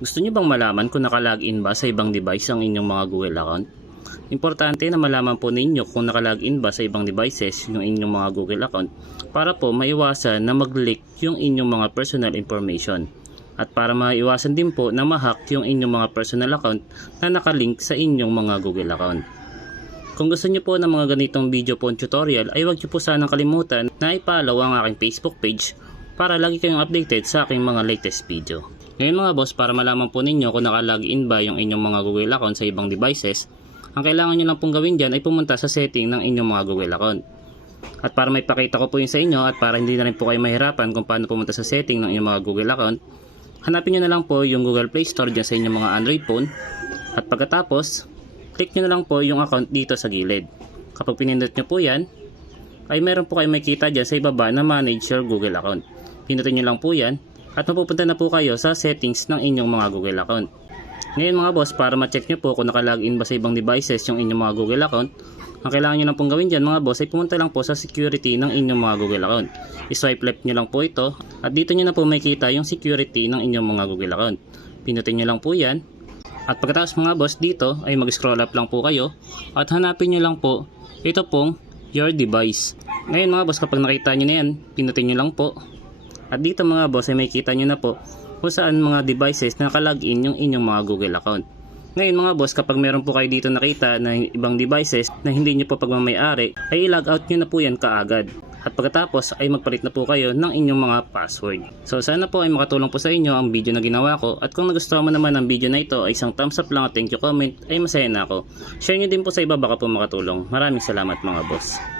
Gusto niyo bang malaman kung naka-login ba sa ibang device ang inyong mga Google account? Importante na malaman po ninyo kung naka-login ba sa ibang devices yung inyong mga Google account para po maiwasan na mag-leak yung inyong mga personal information. At para maiwasan din po na ma-hack yung inyong mga personal account na nakalink sa inyong mga Google account. Kung gusto niyo po ng mga ganitong video po tutorial ay huwag niyo po sanang kalimutan na i-follow ang aking Facebook page para lagi kayong updated sa aking mga latest video. Ngayon mga boss, para malaman po ninyo kung naka-login ba yung inyong mga Google account sa ibang devices, ang kailangan nyo lang pong gawin dyan ay pumunta sa setting ng inyong mga Google account. At para may pakita ko po yun sa inyo at para hindi na rin po kayo mahirapan kung paano pumunta sa setting ng inyong mga Google account, hanapin nyo na lang po yung Google Play Store dyan sa inyong mga Android phone. At pagkatapos, click nyo na lang po yung account dito sa gilid. Kapag pinindot nyo po yan, ay meron po kayo makikita dyan sa ibaba na Manage Your Google Account. Pindutin nyo lang po yan at mapupunta na po kayo sa settings ng inyong mga Google account. Ngayon mga boss, para ma-check nyo po kung naka-login ba sa ibang devices yung inyong mga Google account, ang kailangan nyo lang pong gawin dyan mga boss ay pumunta lang po sa security ng inyong mga Google account. I-swipe left nyo lang po ito at dito nyo na po makikita yung security ng inyong mga Google account. Pindutin nyo lang po yan at pagkatapos mga boss dito ay mag-scroll up lang po kayo at hanapin nyo lang po ito pong Your Device. Ngayon mga boss, kapag nakita nyo na yan, pindutin nyo lang po. At dito mga boss ay makikita nyo na po kung saan mga devices na nakalagin yung inyong mga Google account. Ngayon mga boss, kapag meron po kayo dito nakita na ibang devices na hindi nyo po pagmamayari, ay i-log out nyo na po yan kaagad. At pagkatapos ay magpalit na po kayo ng inyong mga password. So sana po ay makatulong po sa inyo ang video na ginawa ko. At kung nagustuhan mo naman ang video na ito ay isang thumbs up lang at thank you comment, ay masaya na ako. Share nyo din po sa iba baka po makatulong. Maraming salamat mga boss.